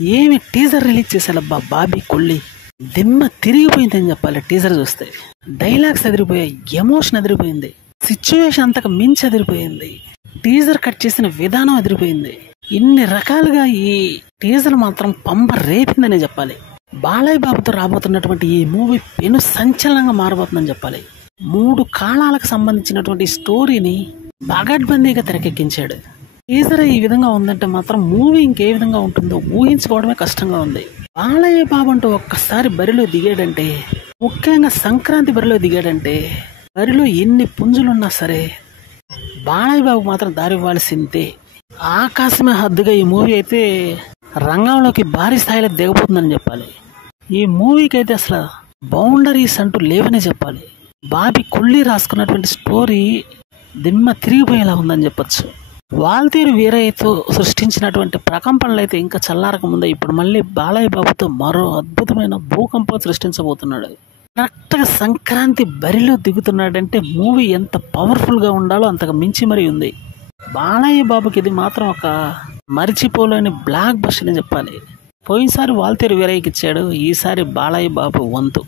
ఏమి teaser release చేశారబ్బా Bobby Kolli. దిమ్మ తిరిగిపోయిందని చెప్పాలి. టీజర్ చూస్తే డైలాగ్స్ ఎదిరిపోయాయి, ఎమోషన్ ఎదిరిపోయింది, సిచ్యువేషన్ అంతకు మించి ఎదిరిపోయింది, టీజర్ కట్ చేసిన విధానం ఎదిరిపోయింది. ఇన్ని రకాలుగా ఈ టీజర్ మాత్రం పంప రేపిందనే చెప్పాలి. బాలయ్య బాబుతో రాబోతున్నటువంటి ఈ మూవీ పెను సంచలనంగా మారబోతుందని చెప్పాలి. 3 కాలాలకు సంబంధించినటువంటి స్టోరీని పగడ్బందీగా తెరకెక్కించాడు. టీజర్ ఈ విధంగా ఉందంటే మాత్రం మూవీ ఇంకే విధంగా ఉంటుందో ఊహించుకోవడమే కష్టంగా ఉంది. బాలయ్య బాబు అంటూ ఒక్కసారి బరిలో దిగాడంటే, ముఖ్యంగా సంక్రాంతి బరిలో దిగాడంటే, బరిలో ఎన్ని పుంజులున్నా సరే బాలయ్య బాబు మాత్రం దారివ్వాల్సిందే. ఆకాశమే హద్దుగా ఈ మూవీ అయితే రంగంలోకి భారీ స్థాయిలో దిగబోతుందని చెప్పాలి. ఈ మూవీకి అయితే అసలు బౌండరీస్ అంటూ లేవనే చెప్పాలి. బాబీ కొల్లి రాసుకున్నటువంటి స్టోరీ దిమ్మ తిరిగిపోయేలా ఉందని చెప్పచ్చు. వాల్తేరు వీరయ్యతో సృష్టించినటువంటి ప్రకంపనలు అయితే ఇంకా చల్లారక ముందే ఇప్పుడు మళ్ళీ బాలయ్య బాబుతో మరో అద్భుతమైన భూకంపం సృష్టించబోతున్నాడు. కరెక్ట్గా సంక్రాంతి బరిలో దిగుతున్నాడంటే మూవీ ఎంత పవర్ఫుల్గా ఉండాలో అంతకు మించి మరి ఉంది. బాలయ్య బాబుకి ఇది మాత్రం ఒక మరిచిపోలేని బ్లాక్ బస్టర్ అని చెప్పాలి. పోయినసారి వాల్తేరు వీరయ్యకి ఇచ్చాడు, ఈసారి బాలయ్య బాబు వంతు.